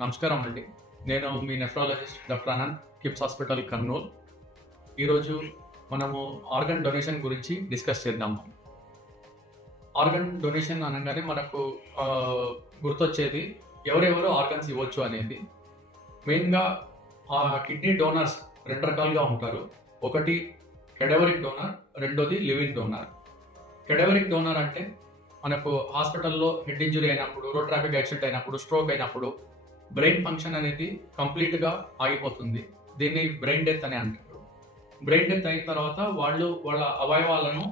నమస్కారం అండి. నేను మీ nephrologist doctor Anant, KIMS hospital Kurnool. ఈరోజు మనము ఆర్గన్ డొనేషన్ గురించి డిస్కస్ చేద్దాము. ఆర్గన్ డొనేషన్ అనగానే మనకు గుర్తొచ్చేది ఎవరెవరు ఆర్గన్స్ ఇవ్వచ్చు అనేది. మెయిన్గా కిడ్నీ డోనర్స్ రెండు రకాలుగా ఉంటారు. ఒకటి కెడవరిక్ డోనర్, రెండోది లివింగ్ డోనర్. కెడవరిక్ డోనర్ అంటే మనకు హాస్పిటల్లో హెడ్ ఇంజరీ అయినప్పుడు, రోడ్ ట్రాఫిక్ యాక్సిడెంట్ అయినప్పుడు, స్ట్రోక్ అయినప్పుడు బ్రెయిన్ ఫంక్షన్ అనేది కంప్లీట్గా ఆగిపోతుంది. దీన్ని బ్రెయిన్ డెత్ అని అంటారు. బ్రెయిన్ డెత్ అయిన తర్వాత వాళ్ళ అవయవాలను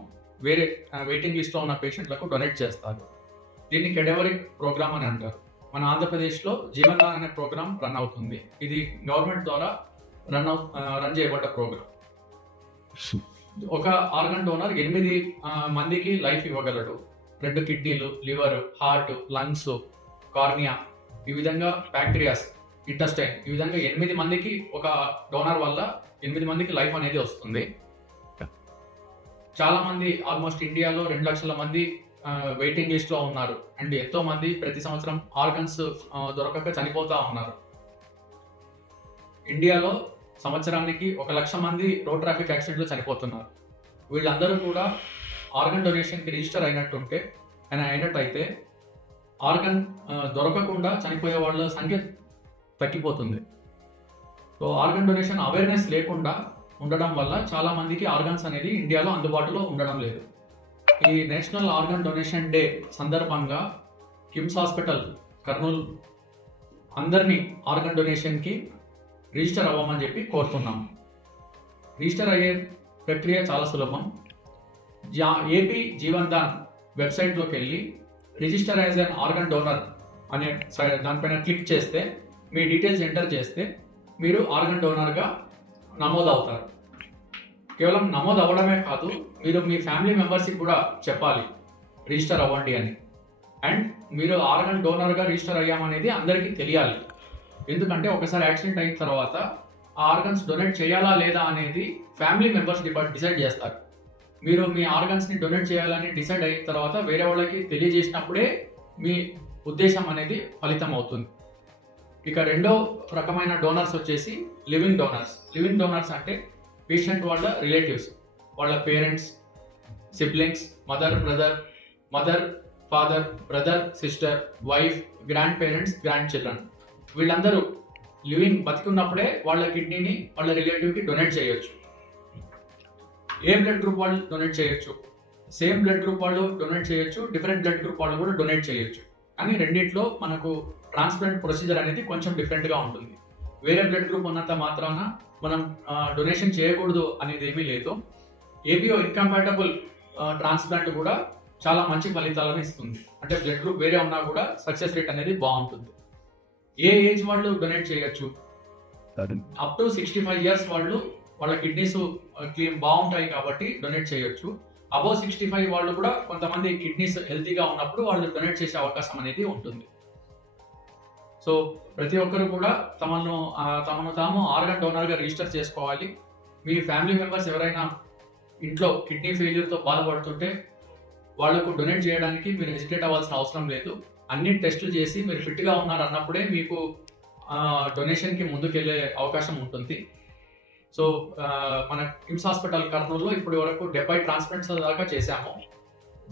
వేరే వెయిటింగ్ లిస్ట్లో ఉన్న పేషెంట్లకు డొనేట్ చేస్తారు. దీన్ని కెడవరిక్ ప్రోగ్రామ్ అని అంటారు. మన ఆంధ్రప్రదేశ్లో జీవన్దాన్ అనే ప్రోగ్రామ్ రన్ అవుతుంది. ఇది గవర్నమెంట్ ద్వారా రన్ చేయబడ్డ ప్రోగ్రామ్. ఒక ఆర్గన్ డోనర్ 8 మందికి లైఫ్ ఇవ్వగలడు. 2 కిడ్నీలు, లివర్, హార్ట్, లంగ్స్, కార్నియా, ఈ విధంగా ప్యాంక్రియాస్, ఇంటెస్టైన్, ఈ విధంగా 8 మందికి ఒక డోనర్ వల్ల 8 మందికి లైఫ్ అనేది వస్తుంది. చాలా మంది, ఆల్మోస్ట్ ఇండియాలో 2 లక్షల మంది వెయిటింగ్ లిస్ట్లో ఉన్నారు. అండ్ ఎంతో మంది ప్రతి సంవత్సరం ఆర్గన్స్ దొరకక చనిపోతూ ఉన్నారు. ఇండియాలో సంవత్సరానికి 1 లక్ష మంది రోడ్ ట్రాఫిక్ యాక్సిడెంట్లో చనిపోతున్నారు. వీళ్ళందరూ కూడా ఆర్గన్ డొనేషన్కి రిజిస్టర్ అయినట్టయితే ఆర్గన్ దొరకకుండా చనిపోయే వాళ్ళ సంఖ్య తగ్గిపోతుంది. సో ఆర్గన్ డొనేషన్ అవేర్నెస్ లేకుండా ఉండడం వల్ల చాలా మందికి ఆర్గన్స్ అనేది ఇండియాలో అందుబాటులో ఉండడం లేదు. ఈ నేషనల్ ఆర్గన్ డొనేషన్ డే సందర్భంగా కిమ్స్ హాస్పిటల్ కర్నూలు అందరినీ ఆర్గన్ డొనేషన్కి రిజిస్టర్ అవ్వమని చెప్పి కోరుతున్నాము. రిజిస్టర్ అయ్యే ప్రక్రియ చాలా సులభం. ఏపీ జీవన్దాన్ వెబ్సైట్లోకి వెళ్ళి register as an organ donor అనే దానిపైన క్లిక్ చేస్తే, మీ డీటెయిల్స్ ఎంటర్ చేస్తే మీరు ఆర్గన్ డోనర్గా నమోదు అవుతారు. కేవలం నమోదు అవ్వడమే కాదు, మీరు మీ ఫ్యామిలీ మెంబర్స్కి కూడా చెప్పాలి రిజిస్టర్ అవ్వండి అని. అండ్ మీరు ఆర్గన్ డోనర్గా రిజిస్టర్ అయ్యామనేది అందరికీ తెలియాలి. ఎందుకంటే ఒకసారి యాక్సిడెంట్ అయిన తర్వాత ఆ ఆర్గన్స్ డొనేట్ చేయాలా లేదా అనేది ఫ్యామిలీ మెంబర్స్ డిసైడ్ చేస్తారు. మీరు మీ ఆర్గన్స్ని డొనేట్ చేయాలని డిసైడ్ అయిన తర్వాత వేరే వాళ్ళకి తెలియజేసినప్పుడే మీ ఉద్దేశం అనేది ఫలితం అవుతుంది. ఇక రెండో రకమైన డోనర్స్ వచ్చేసి లివింగ్ డోనర్స్. లివింగ్ డోనర్స్ అంటే పేషెంట్ వాళ్ళ రిలేటివ్స్, వాళ్ళ parents, siblings, mother, father, brother, sister, wife, grand parents, grand children, వీళ్ళందరూ బతికున్నప్పుడే వాళ్ళ కిడ్నీని వాళ్ళ రిలేటివ్కి డొనేట్ చేయొచ్చు. ఏ బ్లడ్ గ్రూప్ వాళ్ళు డొనేట్ చేయొచ్చు, సేమ్ బ్లడ్ గ్రూప్ వాళ్ళు డొనేట్ చేయొచ్చు, డిఫరెంట్ బ్లడ్ గ్రూప్ వాళ్ళు కూడా డొనేట్ చేయొచ్చు. కానీ రెండింటిలో మనకు ట్రాన్స్ప్లాంట్ ప్రొసీజర్ అనేది కొంచెం డిఫరెంట్గా ఉంటుంది. వేరే బ్లడ్ గ్రూప్ ఉన్నంత మాత్రాన మనం డొనేషన్ చేయకూడదు అనేది ఏమీ లేదు. ఏబిఓ ఇన్కంపాటబుల్ ట్రాన్స్ప్లాంట్ కూడా చాలా మంచి ఫలితాలను ఇస్తుంది. అంటే బ్లడ్ గ్రూప్ వేరే ఉన్నా కూడా సక్సెస్ రేట్ అనేది బాగుంటుంది. ఏ ఏజ్ వాళ్ళు డొనేట్ చేయొచ్చు? అప్ టు 65 ఇయర్స్ వాళ్ళు, వాళ్ళ కిడ్నీస్ బాగుంటాయి కాబట్టి డొనేట్ చేయొచ్చు. అబౌవ్ 65 వాళ్ళు కూడా కొంతమంది కిడ్నీస్ హెల్తీగా ఉన్నప్పుడు వాళ్ళు డొనేట్ చేసే అవకాశం అనేది ఉంటుంది. సో ప్రతి ఒక్కరు కూడా తమను తాము ఆర్గన్ డోనర్గా రిజిస్టర్ చేసుకోవాలి. మీ ఫ్యామిలీ మెంబర్స్ ఎవరైనా ఇంట్లో కిడ్నీ ఫెయిల్యూర్తో బాధపడుతుంటే వాళ్లకు డొనేట్ చేయడానికి మీరు హెసిటేట్ అవ్వాల్సిన అవసరం లేదు. అన్ని టెస్టులు చేసి మీరు ఫిట్గా ఉన్నారు అన్నప్పుడే మీకు డొనేషన్కి ముందుకెళ్ళే అవకాశం ఉంటుంది. సో మన కిమ్స్ హాస్పిటల్ కర్నూలులో ఇప్పటి వరకు 70 ట్రాన్స్ప్లాంట్స్ దాకా చేశాము.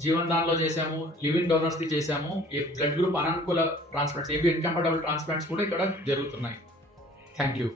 జీవన్దాన్లో చేశాము, లివింగ్ డోనర్స్ది చేశాము, బ్లడ్ గ్రూప్ అననుకూల ట్రాన్స్ప్లాంట్స్, ఏబీ ఇన్కంపాటబుల్ ట్రాన్స్ప్లాంట్స్ కూడా ఇక్కడ జరుగుతున్నాయి. Thank you.